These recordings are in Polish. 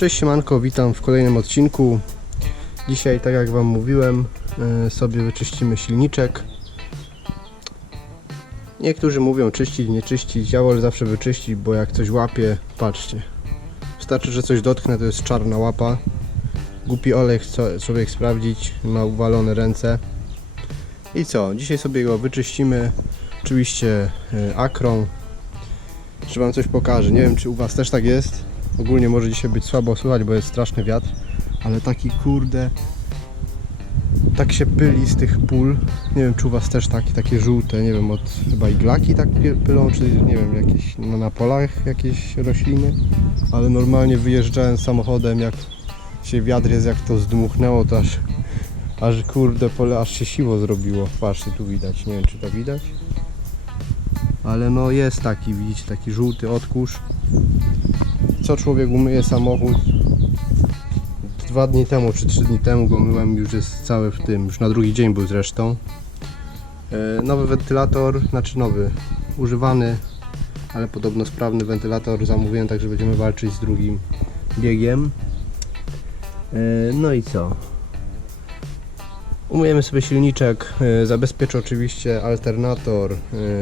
Cześć siemanko, witam w kolejnym odcinku. Dzisiaj, tak jak Wam mówiłem, y, sobie wyczyścimy silniczek. Niektórzy mówią czyścić, nie czyścić. Ja wolę zawsze wyczyścić, bo jak coś łapie, patrzcie. Wystarczy, że coś dotknę, to jest czarna łapa. Głupi olej chce człowiek sprawdzić, ma uwalone ręce. I co? Dzisiaj sobie go wyczyścimy. Oczywiście y, akrą. Czy Wam coś pokażę. Nie wiem, czy u Was też tak jest. Ogólnie może dzisiaj być słabo słychać, bo jest straszny wiatr, ale taki kurde, tak się pyli z tych pól. Nie wiem, czy u Was też takie, takie żółte, nie wiem, od chyba iglaki tak py- pylą, czy nie wiem, jakieś no, na polach jakieś rośliny. Ale normalnie wyjeżdżałem samochodem, jak się wiatr jest, jak to zdmuchnęło, to aż, aż kurde, pole aż się siło zrobiło. Patrzcie, tu widać, nie wiem, czy to widać. Ale no jest taki, widzicie, taki żółty odkurz. Co człowiek umyje samochód? Dwa dni temu czy trzy dni temu go myłem już jest cały w tym już na drugi dzień był zresztą. E, nowy wentylator znaczy nowy używany ale podobno sprawny wentylator zamówiłem także będziemy walczyć z drugim biegiem. E, no i co? Umyjemy sobie silniczek e, zabezpieczę oczywiście alternator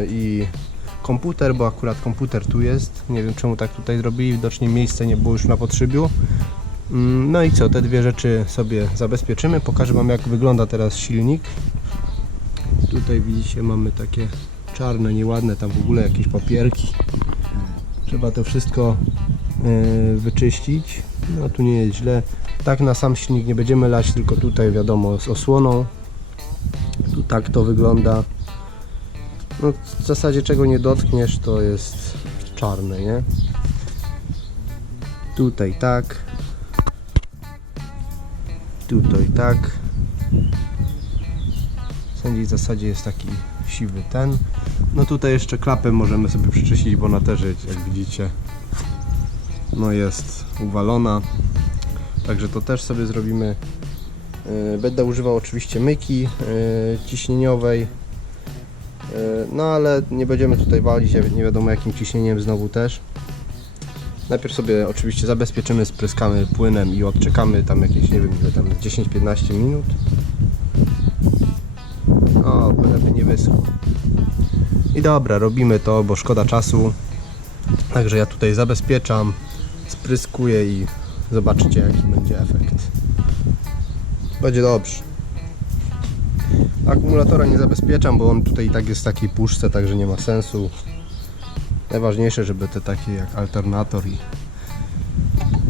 i komputer, bo akurat komputer tu jest. Nie wiem czemu tak tutaj zrobili, widocznie miejsce nie było już na potrzebiu. Mm, No i co, te dwie rzeczy sobie zabezpieczymy. Pokażę Wam jak wygląda teraz silnik. Tutaj widzicie mamy takie czarne, nieładne, tam w ogóle jakieś papierki. Trzeba to wszystko e, wyczyścić. No tu nie jest źle. Tak na sam silnik nie będziemy lać, tylko tutaj wiadomo z osłoną. Tu tak to wygląda. No w zasadzie czego nie dotkniesz to jest czarne, nie? Tutaj tak. Tutaj tak. Wszędzie w zasadzie jest taki siwy ten. No tutaj jeszcze klapę możemy sobie przyczyścić, bo ona też jak widzicie, no jest uwalona. Także to też sobie zrobimy. Yy, Będę używał oczywiście myki yy, ciśnieniowej. Yy, No ale nie będziemy tutaj walić, nie wiadomo jakim ciśnieniem znowu też. Najpierw sobie oczywiście zabezpieczymy, spryskamy płynem i odczekamy tam jakieś, nie wiem ile tam, 10-15 minut. O, byleby nie wyschło. I dobra, robimy to, bo szkoda czasu. Także ja tutaj zabezpieczam, spryskuję i zobaczycie jaki będzie efekt. Będzie dobrze. Akumulatora nie zabezpieczam, bo on tutaj i tak jest w takiej puszce, także nie ma sensu. Najważniejsze, żeby te takie jak alternator i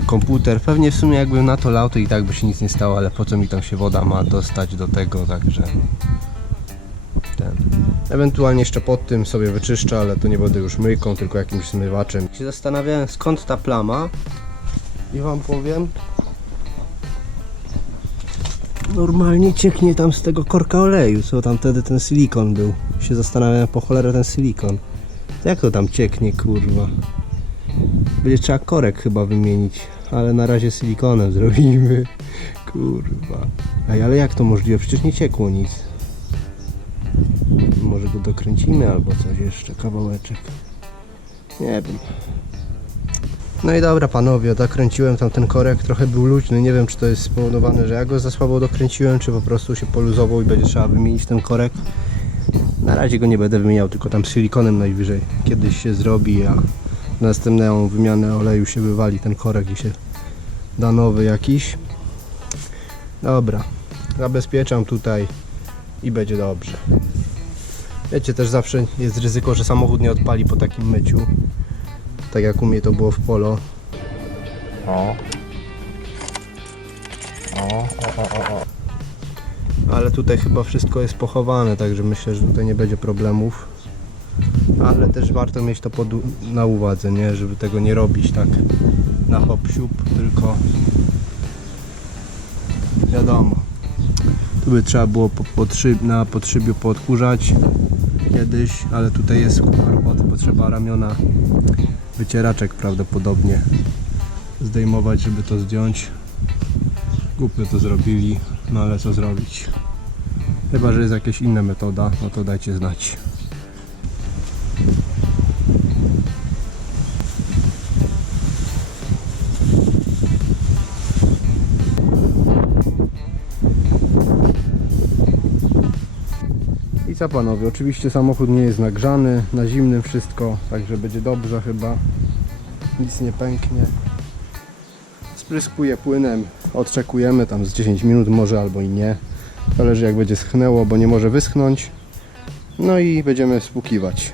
komputer. Pewnie w sumie jakbym na to lał, to i tak by się nic nie stało, ale po co mi tam się woda ma dostać do tego, także ten. Ewentualnie jeszcze pod tym sobie wyczyszczę, ale to nie będę już myjką, tylko jakimś zmywaczem. Się zastanawiałem skąd ta plama i wam powiem, normalnie cieknie tam z tego korka oleju, co tam wtedy ten silikon był. Się zastanawiałem po cholerę ten silikon. Jak to tam cieknie, kurwa? Będzie trzeba korek chyba wymienić, ale na razie silikonem zrobimy. Kurwa. Ej, ale jak to możliwe? Przecież nie ciekło nic. Może go dokręcimy albo coś jeszcze, kawałeczek. Nie wiem. No i dobra panowie, dokręciłem tam ten korek, trochę był luźny, nie wiem czy to jest spowodowane, że ja go za słabo dokręciłem, czy po prostu się poluzował i będzie trzeba wymienić ten korek. Na razie go nie będę wymieniał, tylko tam silikonem najwyżej. Kiedyś się zrobi, a na następną wymianę oleju się wywali ten korek i się da nowy jakiś. Dobra, zabezpieczam tutaj i będzie dobrze. Wiecie, też zawsze jest ryzyko, że samochód nie odpali po takim myciu. Tak jak u mnie to było w polo. O. O, o, o, o. Ale tutaj chyba wszystko jest pochowane, także myślę, że tutaj nie będzie problemów. Ale też warto mieć to pod, na uwadze, nie? Żeby tego nie robić tak na hop tylko wiadomo. Tu by trzeba było po, podszyb, na podszybiu poodkurzać kiedyś, ale tutaj jest kupa roboty, bo trzeba ramiona wycieraczek prawdopodobnie zdejmować, żeby to zdjąć. Głupio to zrobili, no ale co zrobić. Chyba, że jest jakaś inna metoda, no to dajcie znać. Co panowie, oczywiście samochód nie jest nagrzany, na zimnym wszystko, także będzie dobrze chyba. Nic nie pęknie. Spryskuję płynem, odczekujemy tam z 10 minut może albo i nie. Zależy jak będzie schnęło, bo nie może wyschnąć. No i będziemy spłukiwać.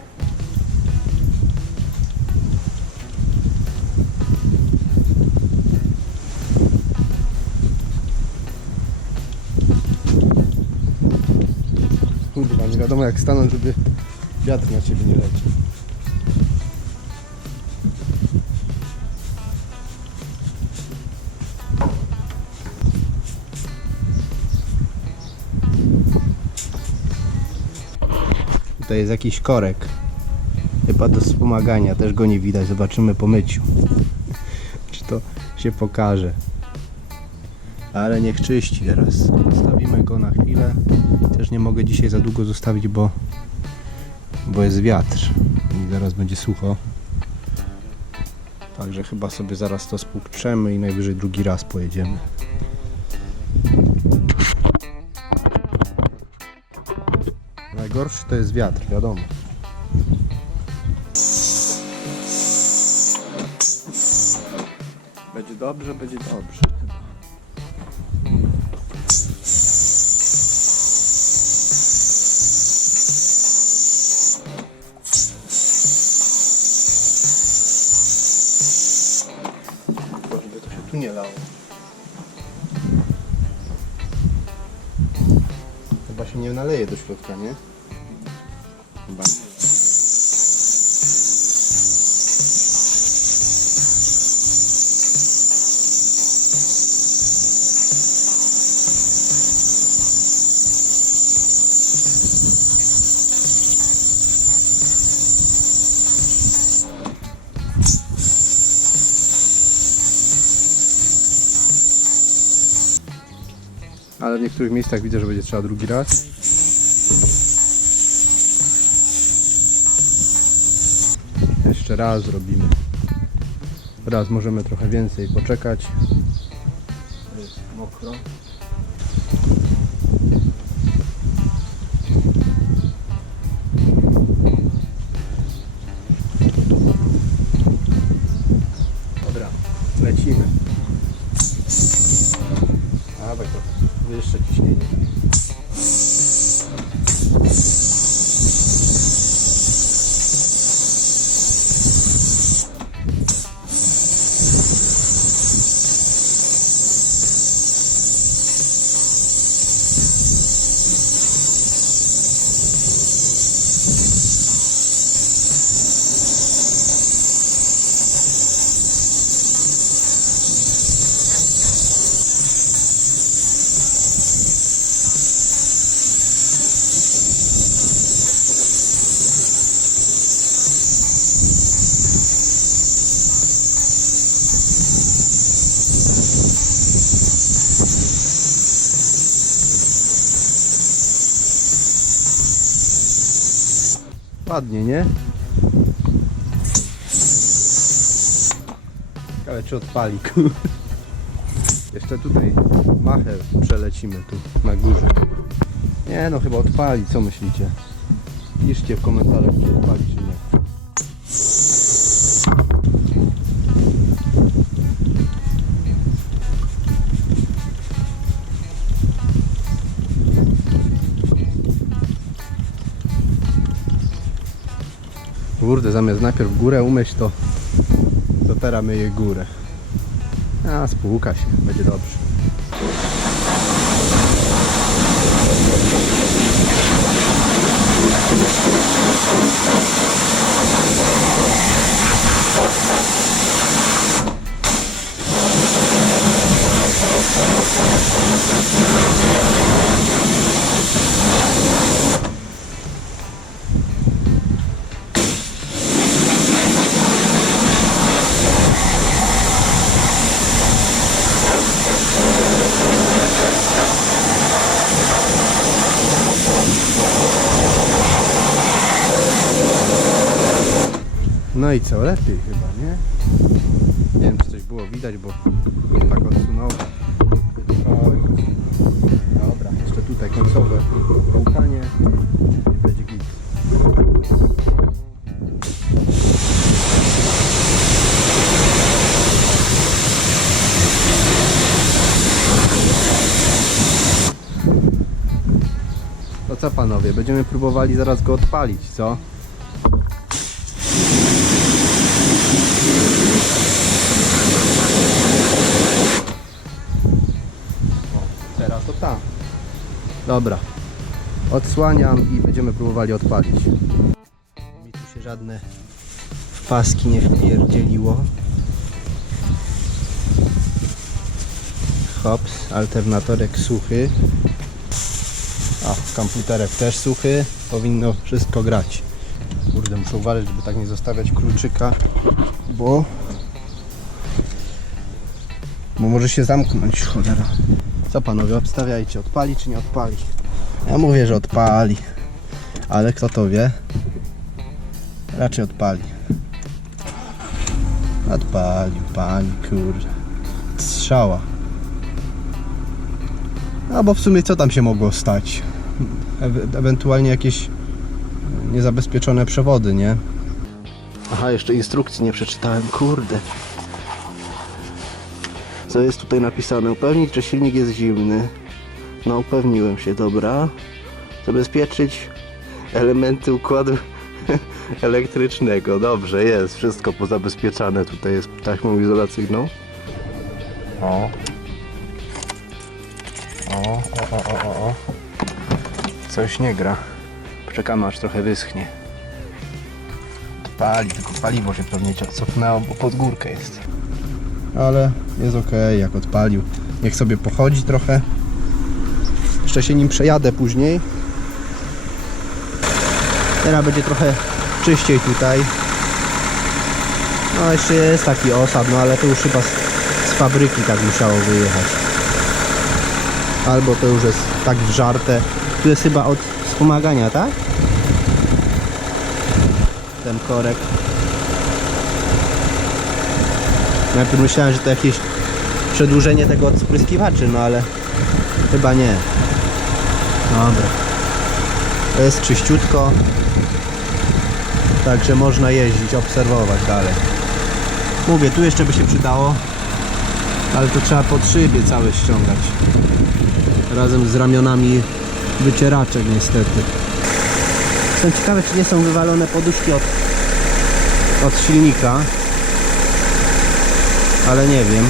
Jak stanąć, żeby wiatr na ciebie nie leciał. Tutaj jest jakiś korek. Chyba do wspomagania, też go nie widać, zobaczymy po myciu. Czy to się pokaże. Ale niech czyści teraz. Stawimy go na chwilę. Też nie mogę dzisiaj za długo zostawić, bo, bo jest wiatr i zaraz będzie sucho. Także chyba sobie zaraz to spłukczemy i najwyżej drugi raz pojedziemy. Najgorszy to jest wiatr, wiadomo. Będzie dobrze, będzie dobrze naleje do środka, nie? Chyba. Ale w niektórych miejscach widzę, że będzie trzeba drugi raz. Raz zrobimy. Raz możemy trochę więcej poczekać. Jest mokro. Ładnie, nie? Ale czy odpali. Jeszcze tutaj machę przelecimy tu na górze. Nie no, chyba odpali, co myślicie? Piszcie w komentarzach, czy odpali, czy nie. Kurde, zamiast najpierw górę umyć, to, to teraz myję górę. A, spłuka się, będzie dobrze. No i co, lepiej chyba, nie? Nie wiem, czy coś było widać, bo tak odsunął. Dobra, jeszcze tutaj końcowe płukanie i będzie git. To co panowie, będziemy próbowali zaraz go odpalić, co? Dobra. Odsłaniam i będziemy próbowali odpalić. Mi tu się żadne wpaski nie wpierdzieliło. Hops, alternatorek suchy. A, komputerek też suchy. Powinno wszystko grać. Kurde, muszę uważać, żeby tak nie zostawiać kluczyka, bo... Bo może się zamknąć, cholera. Co panowie, obstawiajcie, odpali czy nie odpali? Ja mówię, że odpali. Ale kto to wie? Raczej odpali. Odpalił, pani, kurde. Strzała. No bo w sumie co tam się mogło stać? Ewe- ewentualnie jakieś niezabezpieczone przewody, nie? Aha, jeszcze instrukcji nie przeczytałem, kurde. Co jest tutaj napisane? Upewnić, że silnik jest zimny. No, upewniłem się, dobra. Zabezpieczyć elementy układu elektrycznego. Dobrze, jest wszystko pozabezpieczane. Tutaj jest taśmą izolacyjną. O. O, o, o, o, o. Coś nie gra. Poczekamy aż trochę wyschnie. Pali, tylko paliwo się pewnie cofnęło, bo pod górkę jest. Ale jest ok, jak odpalił. Niech sobie pochodzi trochę. Jeszcze się nim przejadę później. Teraz będzie trochę czyściej tutaj. No jeszcze jest taki osad, no ale to już chyba z, z fabryki tak musiało wyjechać. Albo to już jest tak wżarte. Tu jest chyba od wspomagania, tak? Ten korek. Najpierw myślałem, że to jakieś przedłużenie tego od spryskiwaczy, no ale chyba nie. Dobra. To jest czyściutko. Także można jeździć, obserwować dalej. Mówię, tu jeszcze by się przydało, ale to trzeba pod szybie całe ściągać razem z ramionami wycieraczek niestety. Jestem ciekawy czy nie są wywalone poduszki od, od silnika, ale nie wiem.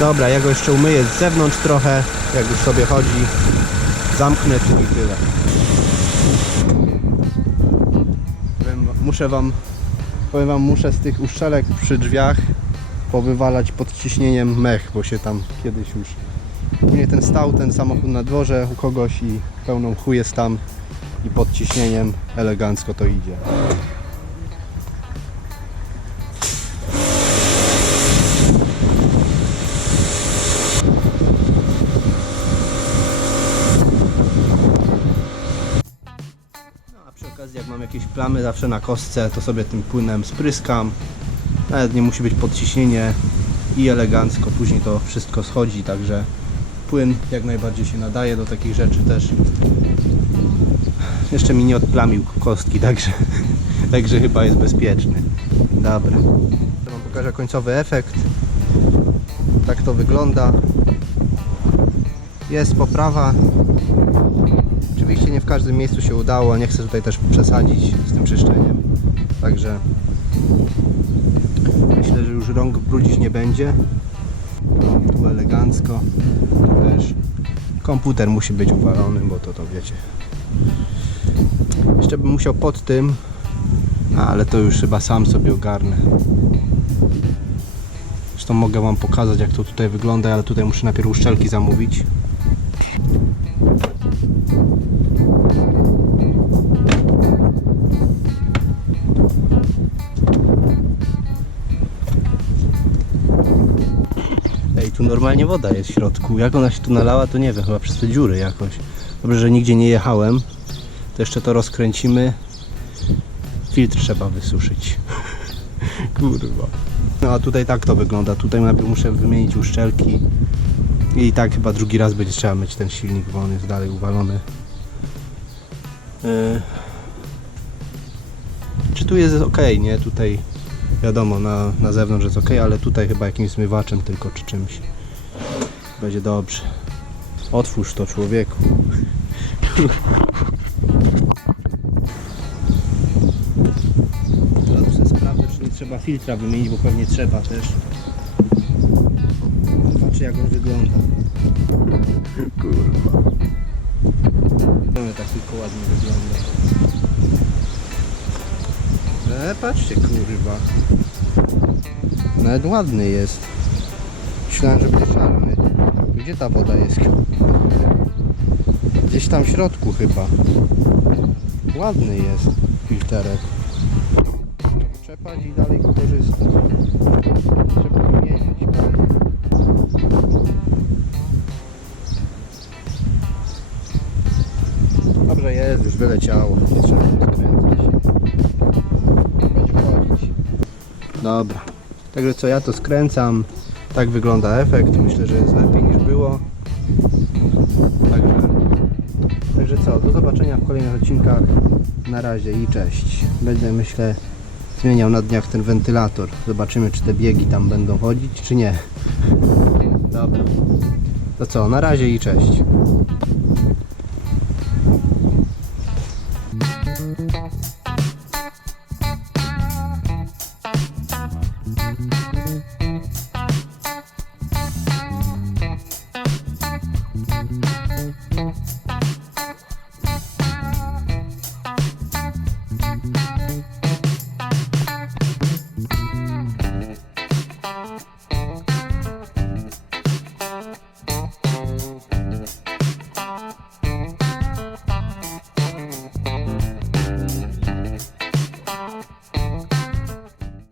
Dobra, ja go jeszcze umyję z zewnątrz trochę, jak już sobie chodzi. Zamknę tu i tyle. Muszę wam, powiem wam, muszę z tych uszczelek przy drzwiach powywalać pod ciśnieniem mech, bo się tam kiedyś już Później ten stał, ten samochód na dworze u kogoś i pełną chuj jest tam i pod ciśnieniem elegancko to idzie. Plamy zawsze na kostce, to sobie tym płynem spryskam. Nawet nie musi być podciśnienie i elegancko później to wszystko schodzi, także płyn jak najbardziej się nadaje do takich rzeczy też. Jeszcze mi nie odplamił kostki, także, także chyba jest bezpieczny. Dobra. To Wam pokażę końcowy efekt. Tak to wygląda. Jest poprawa. Oczywiście nie w każdym miejscu się udało, nie chcę tutaj też przesadzić z tym czyszczeniem. Także myślę, że już rąk brudzić nie będzie. Tu elegancko. Tu też komputer musi być uwalony, bo to to wiecie. Jeszcze bym musiał pod tym, no, ale to już chyba sam sobie ogarnę. Zresztą mogę Wam pokazać jak to tutaj wygląda, ale tutaj muszę najpierw uszczelki zamówić. Normalnie woda jest w środku. Jak ona się tu nalała, to nie wiem, chyba przez te dziury jakoś. Dobrze, że nigdzie nie jechałem. To jeszcze to rozkręcimy. Filtr trzeba wysuszyć. Kurwa. No a tutaj tak to wygląda. Tutaj najpierw muszę wymienić uszczelki. I tak chyba drugi raz będzie trzeba myć ten silnik, bo on jest dalej uwalony. Yy. Czy tu jest ok, nie? Tutaj wiadomo, na, na zewnątrz jest ok, ale tutaj chyba jakimś zmywaczem tylko czy czymś. Będzie dobrze. Otwórz to człowieku. Dobrze, sprawdzę, czy nie trzeba filtra wymienić, bo pewnie trzeba też. Zobaczę jak on wygląda. Kurwa. Ale tak tylko ładnie wygląda. E, patrzcie kurwa. Nawet ładny jest. Myślałem, że będzie czarny. Gdzie ta woda jest? Gdzieś tam w środku chyba. Ładny jest filterek. Przepać i dalej korzystać. Trzeba wymieniać. Dobrze jest, już wyleciało. Nie trzeba skręcać. Będzie chodzić. Dobra. Także co ja to skręcam. Tak wygląda efekt. Myślę, że jest lepiej było. Także, także co, do zobaczenia w kolejnych odcinkach. Na razie i cześć. Będę myślę zmieniał na dniach ten wentylator. Zobaczymy czy te biegi tam będą chodzić czy nie. Dobra. To co, na razie i cześć.